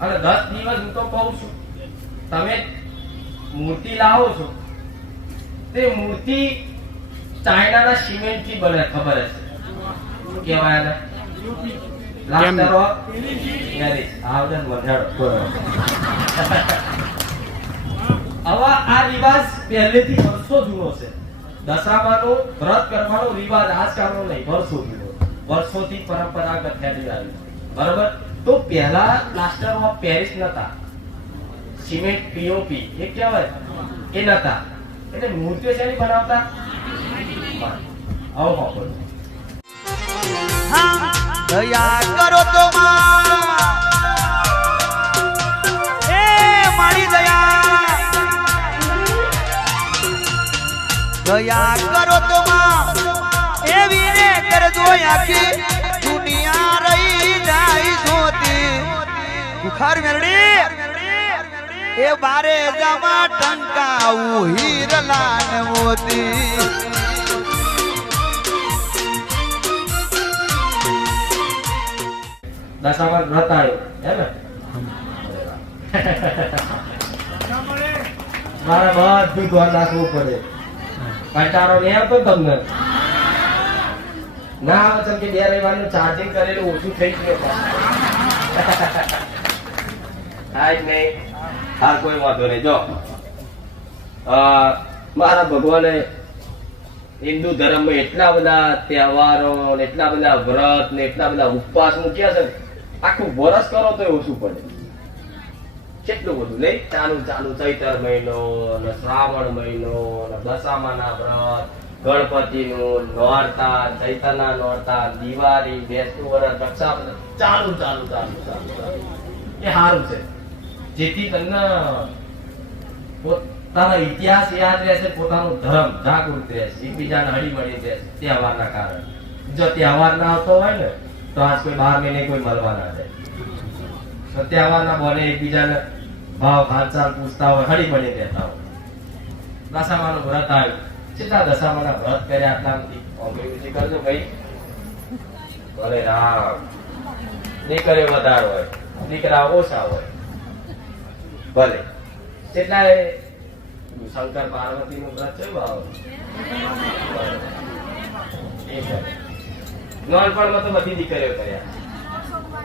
અને દસ દિવસ હું તો કહું છું તમે મૂર્તિ લાવો છો. તે મૂર્તિ ચાઇનાના સિમેન્ટથી બને ખબર હશે? કેવાય આ રિવાજ પહેલેથી વર્ષો જૂનો છે. દશામાનો વ્રત કરવાનો રિવાજ આજકાલનો નહીં વર્ષો જૂનો. વર્ષોથી પરંપરાગત હેડી આવી. બરોબર? તો પહેલા પ્લાસ્ટર ઓફ પેરિસ નતા સિમેન્ટ પીઓપી એ કહેવાય એ નતા. એટલે મૂર્તિઓ શેની બનાવતા? આવો મોકો દયા કરો તો દયા. કરો તો એવી કરજો આખી. એ બારે જમા ટંકાવું હીરલાન મોતી દશામાં હે ને? મારે બધું ધ્યાન રાખવું પડે. કંટાળો નહીં આવતો તમને? ના આવે કે બે રવિવારનું ચાર્જિંગ કરેલું ઓછું થઈ ગયું. થાય મારા ભગવાને હિન્દુ ધર્મમાં એટલા બધા તહેવારો ને એટલા બધા વ્રત ને એટલા બધા ઉપવાસ મૂક્યા છે આખું વરસ કરો તો ઓછું પડે. કેટલું બધું, નહીં? ચાલુ ચાલુ, ચૈતર મહિનો ને શ્રાવણ મહિનો ને દશામાના વ્રત, ગણપતિનું નોરતા ચૈતના નોરતા દિવાળી, બેસતું વરસ, રક્ષાબંધન. ચાલુ ચાલુ ચાલુ ચાલુ. એ સારું છે. જેથી તમને પોતાનો ઇતિહાસ યાદ રહેશે પોતાનો ધર્મ જાગૃત રહેશે એકબીજાને હળી મળી રહેશે તહેવારના કારણે. જો તહેવાર ના આવતો હોય ને, તો આજ કોઈ બાર મહિને કોઈ મળવા ના જાય. તો તહેવારના બોને એકબીજાને ભાવ હાલચાલ પૂછતા હોય હળી મળી રહેતા હોય. દશામાનું વ્રત આવ્યું કેટલા દશામાના વ્રત કર્યા કોમ્પ્યુટર કરજો ભાઈ. ભલે રામ. દીકરે વધારે હોય. દીકરા ઓછા હોય. ભલે. કેટલા શંકર પાર્વતી નું વ્રત છે ભાવ નાનપણમાં તો બધી દીકરીઓ કર્યા.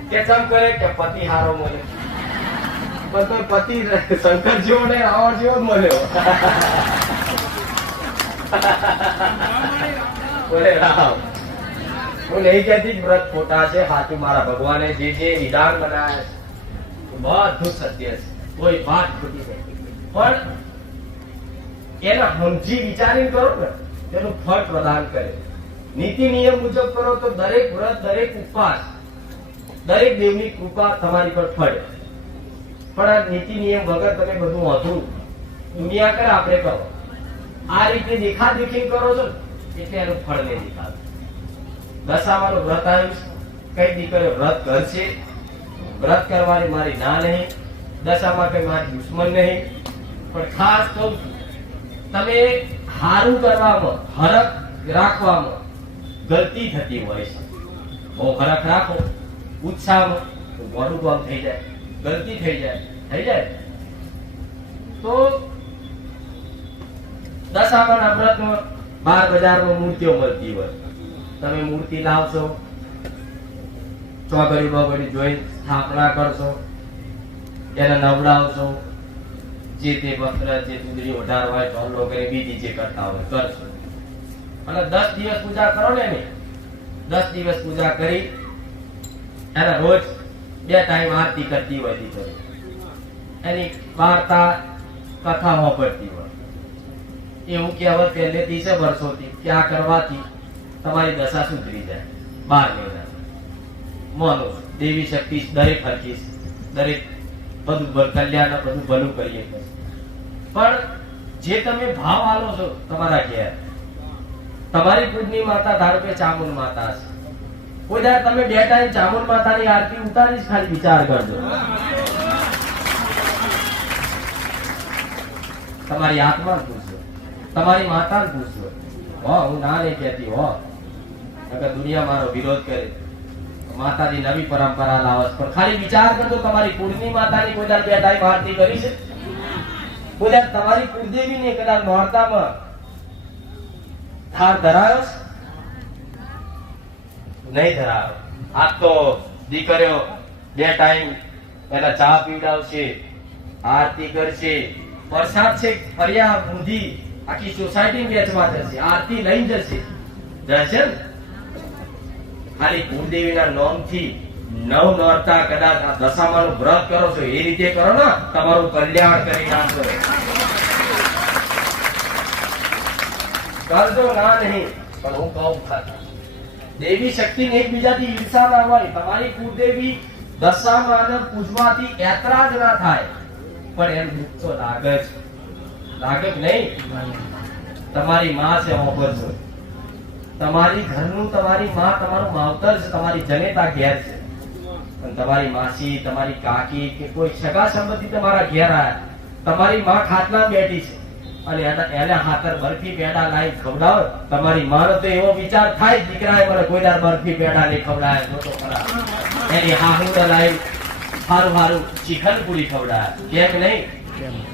કે ચમ કરે કે પતિ હારો મળે. પણ તો પતિ શંકર જેવો ને રાવણ જેવો મળ્યો. બોલે રામ. હું નહીં કહેતી વ્રત ખોટા છે. સાચું મારા ભગવાને જે જે વિધાન બનાવ્યા છે. બધું સત્ય છે. કોઈ વાત ખોટી પણ એને સમજી વિચારીને કરો ને, તેનું ફળ પ્રદાન કરે. નીતિ નિયમ મુજબ કરો તો દરેક વ્રત, દરેક ઉપવાસ, દરેક દેવની કૃપા તમારી પર ફળે. પણ આ નીતિ નિયમ વગર તમે બધું અધૂરું. દુનિયા કરે, આપણે કરો આ રીતે દેખા દેખી કરો છો એટલે એનું ફળ નહીં દેખાતું. દશામાનું વ્રત આવ્યું કઈ દીકરીઓ વ્રત કરશે? વ્રત કરવાની મારી ના નહીં. દશામાં માટે મારી દુશ્મન નહીં. પણ ખાસ કહું તમે હારું કરવામાં, હરખ રાખવામાં ગલતી થતી હોય છે. બહુ હરખ રાખો, ઉત્સાહમાં તો મોડું કામ થઈ જાય, ગલતી થઈ જાય થઈ જાય. તો દશામાના વ્રતમાં બાર બજારમાં મૂર્તિઓ મળતી હોય. તમે મૂર્તિ લાવશો, ચોગડી બગડી જોઈ સ્થાપના કરશો. એને નવડાવશો જે તે વસ્ત્ર, જે ચૂંદડી ઓઢાર હોય ઢોલો કરી બીજી જે કરતા હોય, કરશો. અને દસ દિવસ પૂજા કરો ને એની. દસ દિવસ પૂજા કરી એને રોજ બે ટાઈમ આરતી કરતી હોય દીકરી. એની વાર્તા કથા વાપરતી હોય. એવું કહેવત પહેલેથી છે વર્ષોથી કે આ કરવાથી તમારી દશા સુધરી જાય. બાર નહીં માનો, દેવી શક્તિ દરેક હરકી દરેક બધું કલ્યાણ બધું ભલું કરીએ. પણ જે તમે ભાવ હાલો છો તમારા ઘેર, તમારી પૂજની માતા ધારો કે ચામુન માતા છે કોઈ દાડે તમે બે ટાઈમ ચામુંડ માતાની આરતી ઉતારી ખાલી વિચાર કરજો. તમારી આત્મા પૂછજો તમારી માતા પૂછજો હો, હું ના નહીં કહેતી, હો. નકર દુનિયા મારો વિરોધ કરે. માતાજી નવી પરંપરા લાવે પર ખાલી વિચાર કરજો, તમારી કુળની માતાની કોઈ દાડ બે ટાઈમ આરતી કરી છે? કોઈ તમારી કુળદેવીની કદાચ નોરતામાં ધાર ધરાયો નહીં ધરાયો. આ તો દીકરીઓ બે ટાઈમ પેલા ચા પીવડાવશે, આરતી કરશે. વરસાદ છે, ફરિયા ઊંધી આખી સોસાયટી વેચવા જશે, આરતી લઈને જશે. જશે ને? ખાલી કુળદેવીના નામથી નવ નોરતા કદાચ આ દશામાનું વ્રત કરો છો, એ રીતે કરો ને, તમારું કલ્યાણ કરી નાખો. કરજો ના નહીં, પણ હું કહું. દેવી શક્તિ એકબીજાથી ઈર્ષા ના હોય. તમારી કુળદેવી દશામાને પૂજવાથી એતરાજ ના થાય. પણ એમ દુઃખ તો લાગે જ. લાગે નહીં? તમારી માં છે ઓફરજો તમારી ઘરનું તમારી માં તમારું માવતર છે તમારી જનેતા ઘેર છે. પણ તમારી માસી તમારી કાકી કે કોઈ સગા સંબંધી તમારા ઘેર આવ્યા તમારી માં ખાટલા બેઠી છે. અને એને હાથર બરફી પેડા લાવી ખવડાવો. તમારી માનો તો એવો વિચાર થાય દીકરાએ મને કોઈ દાર બરફી પેડા લઈ ખવડાય તો તો ખરા. એની હાહુડ લાવી હારું હારું ચિકન પૂરી ખવડાય કેમ નહીં?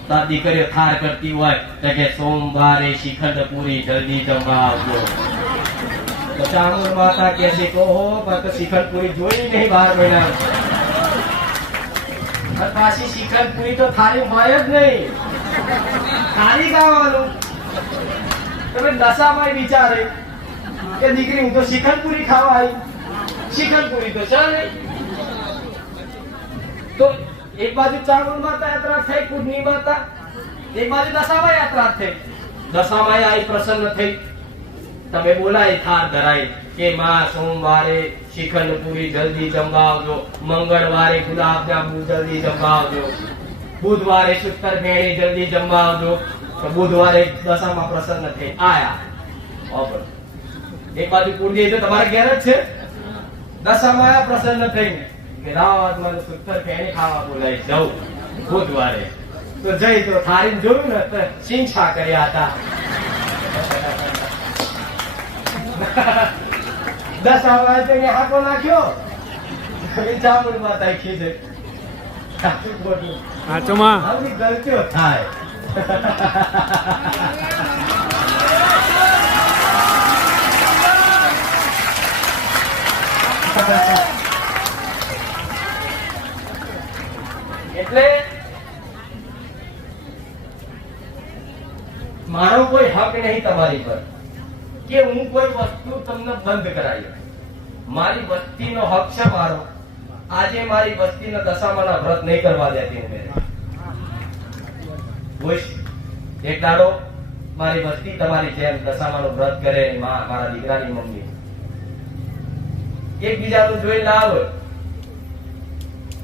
તાર દીકરીઓ થાર કરતી હોય તો કે સોમવારે શિખંડ પૂરી જલ્દી જમવા આવજો. તો ચામુંડ માતા કહે છે કે ઓહો, પણ તો શ્રીખંડ પૂરી જોઈ નહીં બાર મહિના. પાછી શિખરપુરી પૂરી તો થાળી હોય જ નહીં. થાળી ખાવાનું. તમે દશામાં વિચારે કે દીકરી, હું તો શિખરપુરી પૂરી ખાવા આવી. શિખરપુરી પૂરી તો ચાલે તો એક બાજુ ચામુર માતા યાત્રા થઈ કુડની માતા. એક બાજુ દશામાં યાત્રા થઈ. દશામાં આવી પ્રસન્ન થઈ. તમે બોલાય થાર ધરાય. કે માં સોમવારે શ્રીખંડ પૂરી જલ્દી જમવા મંગળવારે ગુલાબ જાંબુ જલ્દી જમવા બુધવારે સુતર ભેણી જલ્દી જમવા તો બુધવારે દશામાં પ્રસન્ન થઈ આયા. એક બાજુ કુળદેવી તો તમારા ઘેર જ છે? દશામાં આયા પ્રસન્ન થઈને. કે રાત મને સુતર ભેણી ખાવા બોલાય જવું બુધવારે. તો જઈ તો થારીને જોયું ને, તો સિંછા કર્યા હતા. દસ આવા તો હાકો નાખ્યો. ચામુંડ માતા ખીજે સાચું આવી ગલતીઓ થાય. એટલે મારો કોઈ હક નહીં તમારી પર. કે હું કોઈ વસ્તુ તમને બંધ કરાવી મારી વસ્તીનો હક છે મારો. આજે મારી વસ્તીના દશામાના વ્રત નહીં કરવા દેતી હું એક દાડો મારી વસ્તી તમારી જેમ દશામાનું વ્રત કરે માં મારા દીકરાની મમ્મી. એકબીજાનું જોઈ લાવ.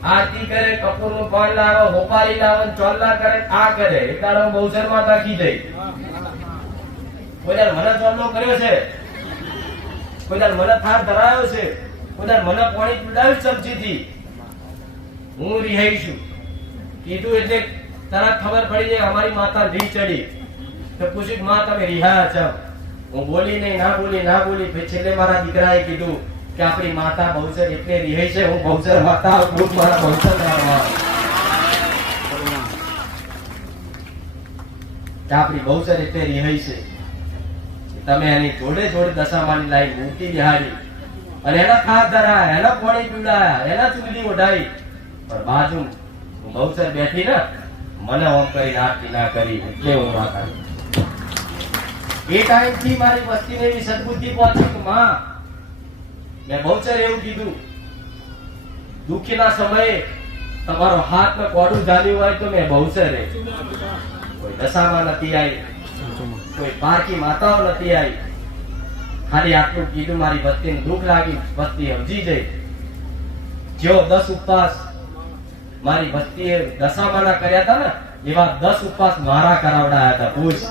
આરતી કરે, કપૂરનું પાન લાવે હોપારી લાવે, ચોલ્લા કરે, આ કરે. એક દાડો બહુચર માતા ખીજાઈ કોઈ દાડ મને ચોલ્લો કર્યો છે? કોઈ મને થાર ધરાયો છે? કોઈ દાડ મને પાણી પીવડાવ્યું સબ્જીથી હું રિહાઈ છું. કીધું એટલે તરત ખબર પડી જાય અમારી માતા રી ચડી. તો પૂછ્યું માં, તમે રિહાયા છો? હું બોલી, નહીં, ના બોલી ના બોલી. પછી છેલ્લે મારા દીકરાએ કીધું કે, આપણી માતા બહુચર એટલે રિહાઈ છે. હું બહુચર માતા હું મારા બહુચર આપણી બહુચર એટલે રિહાઈ છે. તમે એની જોડે જોડે દશામાની લાઈ મૂકી બિહારી. અને એના ખાસ ધરા એના પાણી પીવડાયા એના ચૂંટણી ઓઢાઈ. પણ બાજુ હું બહુચર બેઠી ને મને ઓમ કરી નાખી ના કરી એટલે હું માતા એ ટાઈમથી મારી વસ્તીને એવી સદબુદ્ધિ પહોંચી કે માં, મેં બહુચર એવું કીધું, દુઃખીના સમયે તમારો હાથ ને કોડું જામ્યું હોય તો મેં બહુ સર કોઈ દશામાં નથી આવી. કોઈ પારકી માતાઓ નથી આવી. ખાલી આટલું કીધું મારી વસ્તીને દુઃખ લાગી વસ્તી હમજી જઈ. જેઓ દસ ઉપવાસ મારી વસ્તીએ દશામાના કર્યા હતા ને, એવા દસ ઉપવાસ મારા કરાવડાયા હતા પૂછ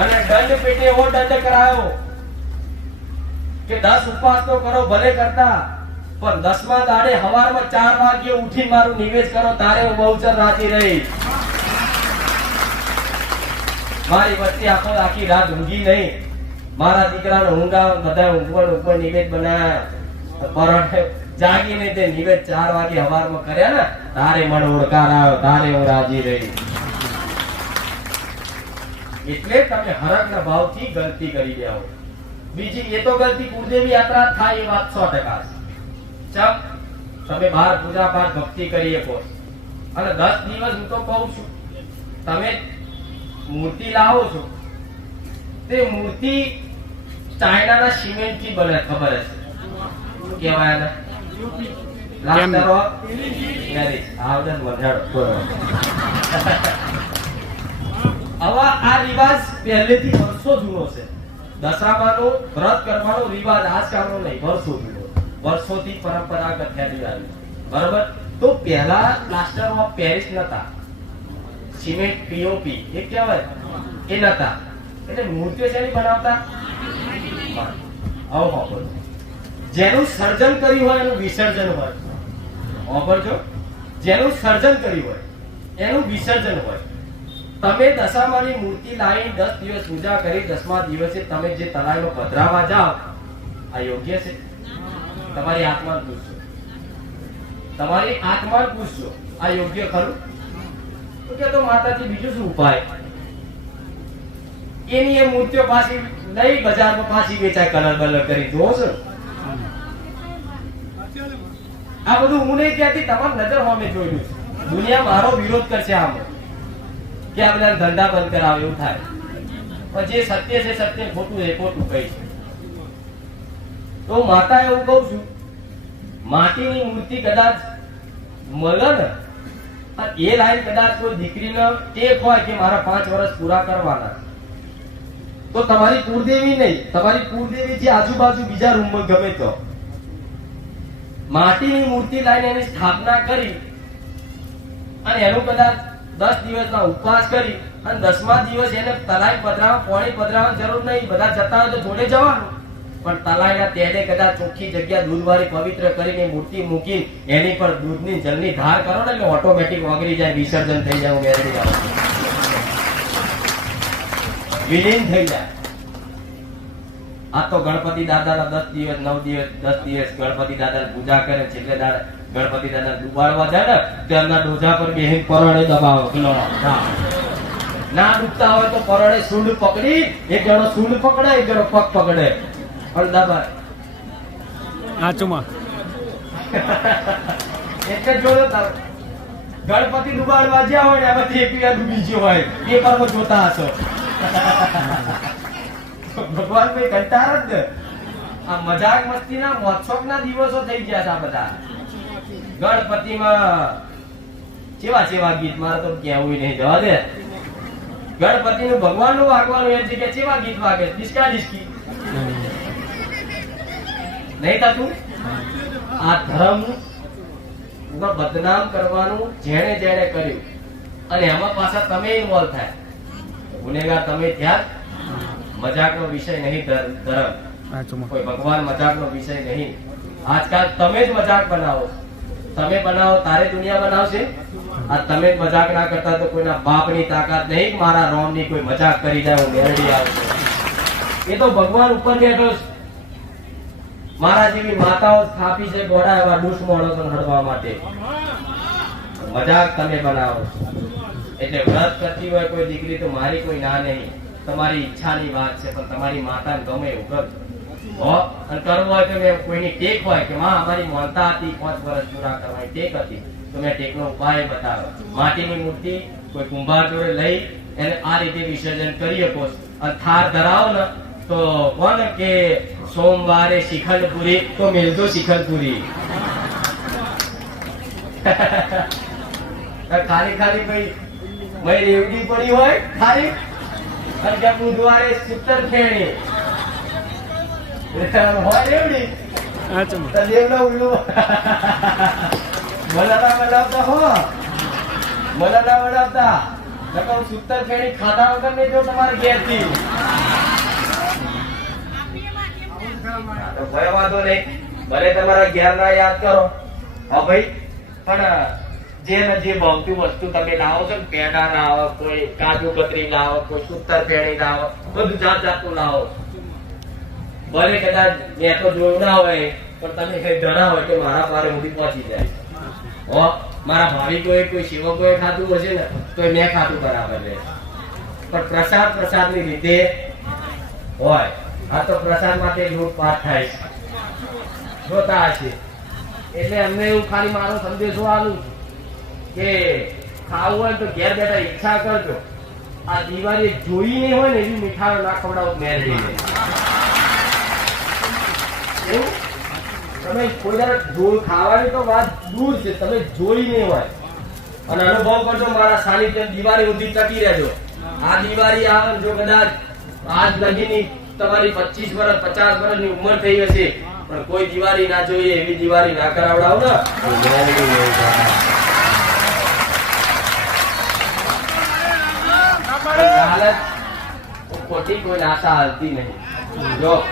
અને દંડ પેટે એવો દંડ કરાયો કે દસ ઉપવાસ તો કરો, ભલે કરતા, પણ દસમા દાડે હવારમાં ચાર વાગ્યે ઉઠી મારું નિવેશ કરો, તારે હું બહુચર રાજી રહી. મારી વચ્ચે આખો આખી રાત ઊંઘી નહીં. મારા દીકરાનો ઊંઘા બધા ઊંઘવણ ઉપર નિવેદ બનાયા. પરોઠે જાગીને તે નિવેદ ચાર વાગે હવારમાં કર્યા ને, તારે મને ઓળકાર આવ્યો તારે હું રાજી રહી. એટલે તમે હરકના ભાવથી ગલતી કરી દેવો બીજી એ તો ગલતી કુળદેવી યાત્રા થાય એ વાત સો ટકા ચમ, તમે બહાર પૂજા પાઠ ભક્તિ કરી શકો અને દસ દિવસ હું તો કહું છું. તમે મૂર્તિ લાવો છો તે મૂર્તિ ચાઇનાના સિમેન્ટથી બને ખબર હશે? કેવાય. હવે આ રિવાજ પહેલેથી વર્ષો જૂનો છે. દસરામાનો વ્રત કરવાનો રિવાજ આજકાલનો નહીં વર્ષો જૂનો. વર્ષોથી પરંપરાગત થયેલી આવી. બરાબર? તો પહેલા પ્લાસ્ટર ઓફ પેરિસ નતા. સિમેન્ટ પીઓપી એ કહેવાય એ નતા એટલે મૂર્તિઓ શેની બનાવતા? આવો હોબળ જેનું સર્જન કર્યું હોય એનું વિસર્જન હોય. હોબળજો જેનું સર્જન કર્યું હોય એનું વિસર્જન હોય. તમે દશામાની મૂર્તિ લાવી દસ દિવસ પૂજા કરી, દસમા દિવસે તમે જે તળાવમાં પધરાવા જાઓ, આ યોગ્ય છે? તમારી આત્મા પૂછજો. તમારી આત્મા પૂછજો, આ યોગ્ય ખરું? તો માતાજી, બીજું શું ઉપાય? એની એ મૂર્તિઓ પાછી લઈ બજારમાં પાછી વેચાય, કલર બલર કરી દો છો. આ બધું હું નહીં કહેતી, તમારી નજર સામે જોયું દુનિયા મારો વિરોધ કરશે આમ. કે આ બધા ધંધા બંધ કરાવે, એવું થાય. પણ જે સત્ય છે સત્ય, ખોટું છે ખોટું કઈ છે. તો માતા એવું કહું છું, માટીની મૂર્તિ કદાચ મળે ને એ લાઈન કદાચ કોઈ દીકરીને ટેક હોય કે મારા પાંચ વર્ષ પૂરા કરવાના. તો તમારી કુળદેવી નહીં, તમારી કુળદેવી જે આજુબાજુ બીજા રૂમમાં ગમે તો. માટીની મૂર્તિ લાવીને એની સ્થાપના કરી અને એનું કદાચ દસ દિવસના ઉપવાસ કરી અને દસમા દિવસ એને તલાઈ પધરાવા પોણી પધરાવાની જરૂર નહીં, બધા જતા હોય તો જોડે જવાનું. પણ તલાઈના તેને કદાચ ચોખ્ખી જગ્યા દૂધવાળી પવિત્ર કરીને મૂર્તિ મૂકી એની પર દૂધની જલની ધાર કરો ને એટલે ઓટોમેટિક ઓગળી જાય, વિસર્જન થઈ જાય મેરડી આવે વિલીન થઈ જાય. આ તો ગણપતિ દાદાના દસ દિવસ, નવ દિવસ, દસ દિવસ ગણપતિ દાદા પૂજા કરે, છેલ્લે દાડા ગણપતિ દાદા ડુબાડવા જાય ને તેમના ડોજા પર બે પરણે દબાવો ના ડૂબતા હોય તો પરણે સૂંડ પકડી, એક જણો સૂંડ પકડે, એક જણો પગ પકડે. દબાય હાચુમાં એક જ જોડો તાર- ગણપતિ ડુબાડવા જ્યાં હોય ને એમાંથી એક પીડા ડૂબી ગયો હોય. પેપરમાં જોતા હશો. ભગવાન ભાઈ કંટાળ જ આ મજાક મસ્તીના ના દિવસો થઈ ગયા હતા બધા બધા. ગણપતિમાં ચેવા ચેવા ગીત? મારે તો કહેવું નહીં. જવા દે. ગણપતિનું ભગવાનનું વાગવાનું એ જગ્યાએ ચેવા ગીત વાગે? ડિસ્કા ડિસ્કી. નહીં થતું? આ ધર્મ બદનામ કરવાનું જેણે જેણે કર્યું. અને એમાં પાછા તમે ઇન્વોલ્વ થાય. ગુનેગાર તમે ત્યાં મજાકનો વિષય નહીં ધર- ધર્મ. કોઈ ભગવાન મજાકનો વિષય નહીં. આજકાલ તમે જ મજાક બનાવો. તમે બનાવો તારે દુનિયા બનાવશે? આ તમે જ મજાક ના કરતા તો કોઈના બાપની તાકાત નહીં મારા રોમની કોઈ મજાક કરી જાય હું મેળવી આવશે એ તો ભગવાન ઉપર બેઠો છે મારા જેવી માતાઓ સ્થાપી છે ગોડા એવા દુષ્ટ હડવા માટે. મજાક તમે બનાવો એટલે વ્રત કરતી હોય કોઈ દીકરી તો મારી કોઈ ના નહીં. તમારી ઈચ્છાની વાત છે, પણ તમારી માતાને ગમે એવું અને કરવું હોય તો કોઈની ટેક હોય કે માં, અમારી માનતા હતી, પાંચ વર્ષ પૂરા કરવાની ટેક હતી. તો મેં ટેકનો ઉપાય બતાવ્યો. માટીની મૂર્તિ કોઈ કુંભાર જોડે લઈ એને આ રીતે વિસર્જન કરી શકો અને થાર ધરાવો ને, તો કોને કે સોમવારે શિખંડ તો મેલતો શિખંડ ખાલી ખાલી ભાઈ મય રેવડી પડી હોય ખાલી. અને બુધવારે સિત્તર ખેણી. હોય રેવડી? દેવના ઉલ્લુ. મલાના બનાવતા હો. મલાના બનાવતા. નકર હું સૂતર ખેણી ખાધા વગર નહીં જો તમારે ઘેરથી હા, તો કોઈ વાંધો નહીં. ભલે તમારા ઘેરના યાદ કરો. હા ભાઈ? પણ જે ને જે ભાવતી વસ્તુ તમે લાવો છો પેડા લાવો કોઈ, કાજુ કતરી લાવો કોઈ, સુતર ફેણી લાવો બધું જાત જાતનું લાવો. ભલે કદાચ મેં તો જોયું ના હોય, પણ તમે કઈ જણા હોય કે મારા પારે સુધી પહોંચી જાય. હો, મારા ભાવિકોએ કોઈ સેવકોએ ખાધું હશે ને, તો મેં ખાધું બરાબર છે પણ પ્રસાદ પ્રસાદની રીતે હોય. આ તો પ્રસાદ માટે લૂંટપાટ થાય છે. જોતા હશે. એટલે અમને એવું ખાલી મારો સંદેશો છું કે ખાવું હોય તો ઘેર બેઠા ઈચ્છા કરજો. આ દિવાળી જોઈ નહીં હોય ને એવી મીઠાઈ ના ખવડાવો જઈને એવું? તમે કોઈ જોઈ ખાવાની તો વાત દૂર છે. તમે જોઈ નહીં હોય. અને અનુભવ કરજો મારા સાનિધ્ય દિવાળી સુધી ટકી રહેજો. આ દિવાળી આવે જો કદાચ આજ લગીની તમારી પચીસ વર્ષ પચાસ વર્ષની ઉંમર થઈ હશે. પણ કોઈ દિવાળી ના જોઈએ, એવી દિવાળી ના કરાવડાવો ને. આશા હાલતી નહીં. જો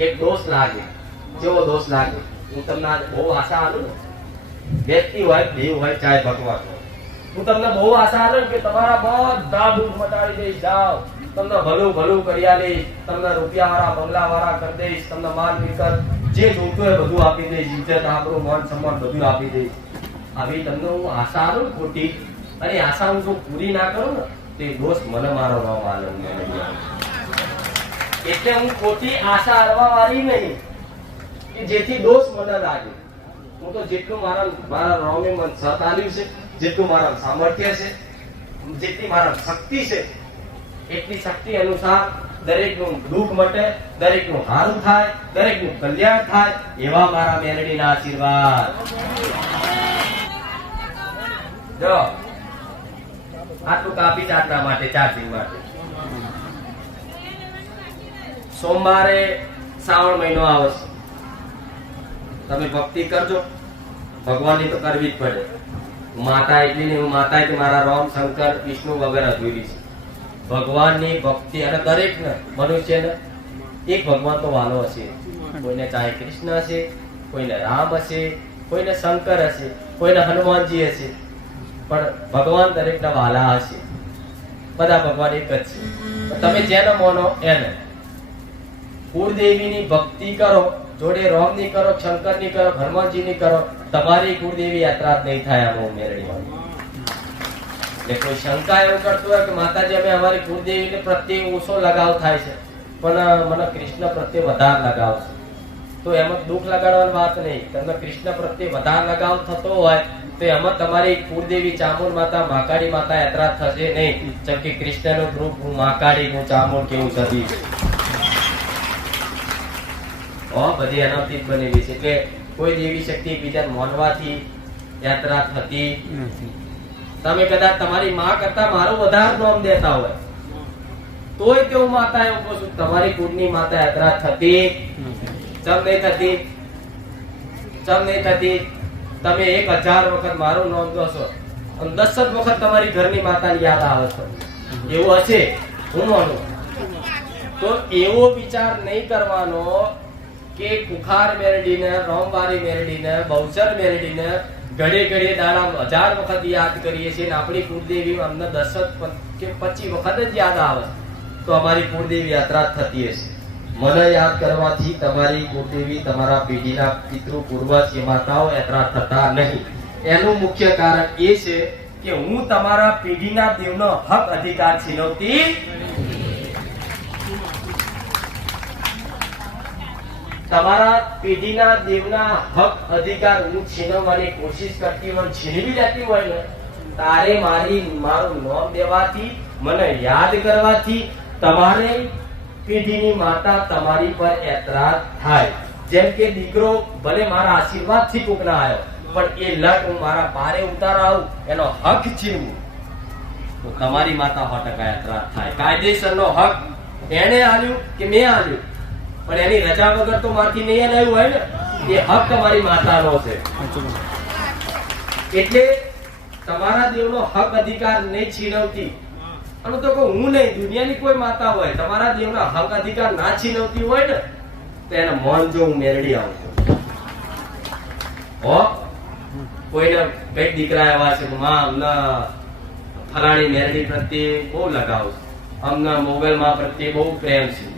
એક દોષ લાગે, કેવો દોષ લાગે? હું તમને બહુ આશા ને વ્યક્તિ હોય, દેવ હોય, ચાહે ભગવાન હોય. હું તમને બહુ આશા આલું કે તમારા બધા દુઃખ મટાડી દઈશ. જાઓ. તમને ભલું ભલું કરી આલીશ, તમને રૂપિયા વાળા, બંગલા વાળા કરી દઈશ, તમને માલ મિલકત જે જોતું હોય બધું આપી દઈશ, ઇજ્જત આપણું માન સન્માન બધું આપી દઈશ. આવી તમને હું આશા આવું ખોટી, અને આશા હું જો પૂરી ના કરું ને, તે દોષ મને મારો ન માલુમ એટલે હું ખોટી આશા અડવા વાળી નહીં, કે જેથી દોષ મને લાગે. હું તો જેટલું મારા મારા રોમે મન સત આલ્યું છે, જેટલું મારા સામર્થ્ય છે, જેટલી મારા શક્તિ છે એટલી શક્તિ અનુસાર દરેકનું દુઃખ મટે, દરેકનું સારું થાય, દરેકનું કલ્યાણ થાય, એવા મારા મેલડીના આશીર્વાદ. જો, આટલું કાપી જાતના માટે ચાર્જિંગ માટે. સોમવારે શ્રાવણ મહિનો આવશે. તમે ભક્તિ કરજો. ભગવાનની તો કરવી જ પડે. માતા એટલી નહીં, હું માતા મારા રામ, શંકર, વિષ્ણુ વગેરે જોઈ છે ભગવાનની ભક્તિ અને દરેક મનુષ્યને, એક ભગવાન તો વાલો હશે. કોઈને ચાહે કૃષ્ણ હશે, કોઈને રામ હશે, કોઈને શંકર હશે, કોઈને હનુમાનજી હશે. પણ ભગવાન દરેકના વાલા હશે. બધા ભગવાન એક જ છે. તમે જેને માનો એને. કુળદેવીની ભક્તિ કરો, જોડે રોમની કરો, શંકરની કરો, હનુમાનજીની કરો, તમારી કુળદેવી યાત્રા નહીં થાય આમાં મેરડીમાં એટલે કોઈ શંકા એવું કરતું હોય કે માતાજી, અમે અમારી કુળદેવીને પ્રત્યે ઓછો લગાવ થાય છે. પણ મને કૃષ્ણ પ્રત્યે વધારે લગાવ છે. તો એમાં દુઃખ લગાડવાની વાત નહીં. તમને કૃષ્ણ પ્રત્યે વધારે લગાવ થતો હોય, તો એમાં તમારી કુળદેવી ચામુંડ માતા માકાળી માતા યાત્રા થશે નહીં. જેમ કે કૃષ્ણનું ગ્રુપ, હું માકાળી હું ચામુંડ કેવું થતી ઓ બધી એનાથી જ બનેલી છે. એટલે કોઈ દેવી શક્તિ બીજા માનવાથી યાત્રા થતી નથી. તમે કદાચ તમારી માં કરતા મારું વધારે નોમ દેતા હોય. તોય કેવું માતા એવું કહું છું, તમારી કુળની માતા યાત્રા થતી ચમ નહીં થતી? ચમ નહીં થતી? તમે એક હજાર વખત મારું નોમ દો અને દસ જ વખત તમારી ઘરની માતાની યાદ આવે છે. એવું હશે? હું માનું. તો એવો વિચાર નહીં કરવાનો કે કુખાર મેરડીને રોમવારી મેરડીને, બહુચર મેરડીને ઘડે ઘડે દાડા હજાર વખત યાદ કરીએ છીએ ને આપણી કુળદેવી અમને દસ કે પચીસ વખત જ યાદ આવે. તો અમારી કુળદેવી યાત્રા થતી હશે. મને યાદ કરવાથી તમારી કુળદેવી તમારા પેઢીના પિતૃ, પૂર્વજ કે માતાઓ યાત્રા થતા નહીં. એનું મુખ્ય કારણ એ છે કે હું તમારા પેઢીના દેવનો હક અધિકાર છીનવતી તમારા પેઢીના દેવના હક, અધિકાર હું છીનવવાની કોશિશ કરતી હોય, છીનવી લેતી હોય ને, તારે મારી, મારું નામ દેવાથી મને યાદ કરવાથી તમારે પેઢીની માતા તમારી પર એતરાજ થાય. જેમ કે દીકરો ભલે મારા આશીર્વાદથી કોક ના આવ્યો, પણ એ લટ હું મારા પારે ઉતાર આવું એનો હક છીનવું. તો તમારી માતા સો ટકા એતરાજ થાય. કાયદેસરનો હક એને હાલ્યું કે મેં આલ્યું પણ એની રજા વગર તો મારથી નહીં આવ્યું હોય ને એ હક તમારી માતાનો છે. એટલે તમારા દેવનો હક અધિકાર નહીં છીનવતી. અને તો કહું હું નહીં, દુનિયાની કોઈ માતા હોય, તમારા દેવના હક અધિકાર ના છીનવતી હોય ને, તો એને મન જો હું મેળવી આવું હો? કોઈને કંઈક દીકરા એવા છે, માં, અમને ફલાણી મેરડી પ્રત્યે બહુ લગાવ છે. અમને મોબાઈલમાં પ્રત્યે બહુ પ્રેમ છે.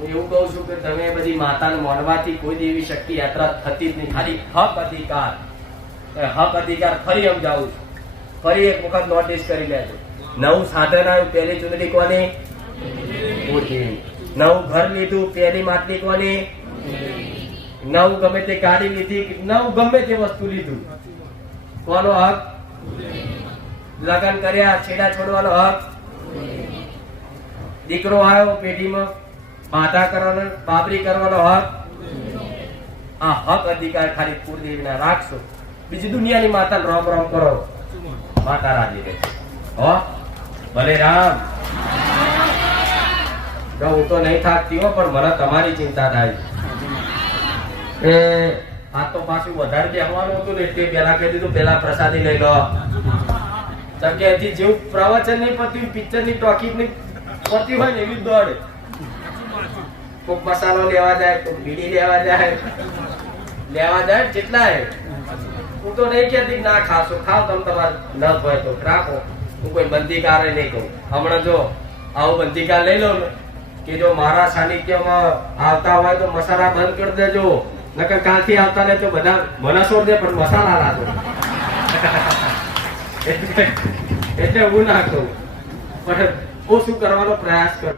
હું એવું કહું છું કે તમે બધી માતાને માનવાથી કોઈ દેવી શક્તિ યાત્રા થતી જ નહીં. ખાલી હક અધિકાર. હક અધિકાર ફરી સમજાવું છું. ફરી એક વખત નોટિસ કરી લેજો. નવું સાધન આવ્યું પહેલી ચૂંટણી કોની. નવું ઘર લીધું, પહેલી માટલી કોની? નવું ગમે તે ગાડી લીધી નવું ગમે તે વસ્તુ લીધું. કોનો હક? લગ્ન કર્યા, છેડા છોડવાનો હક? દીકરો આવ્યો પેઢીમાં. બાધા કરવાનો બાબરી કરવાનો હક? આ હક અધિકાર ખાલી કુળદેવીના રાખશો. બીજી દુનિયાની માતા રોમ રોમ કરો. માતા રાજી રહે. હો? ભલે રામ હું તો નહીં થાકતી હો, પણ મને તમારી ચિંતા થાય એ, આ તો પાછું વધારે બેહવાનું હતું ને, એટલે પેલા કહી દીધું પેલા પ્રસાદી લઈ લો. અહીંથી જેવું પ્રવચન નહીં પત્યું પિક્ચરની ટોકીજની પતી હોય ને એવી દોડે. કોક મસાલો લેવા જાય, કોક બીડી લેવા જાય. લેવા જાય જેટલા હે હું તો નહીં કહેતી ના ખાશો ખાવ તમે તમારે ન હોય તો, રાખો. હું કોઈ બંદીકારે નહીં કહું. હમણાં જો આવું બંદીકાર લઈ લો ને, કે જો મારા સાનિધ્યમાં આવતા હોય તો મસાલા બંધ કરી દેજો. નકર કાંથી આવતા ને તો બધા મને દે, પણ મસાલા રાખો. એટલે હું ના કહું. પણ ઓછું કરવાનો પ્રયાસ કર?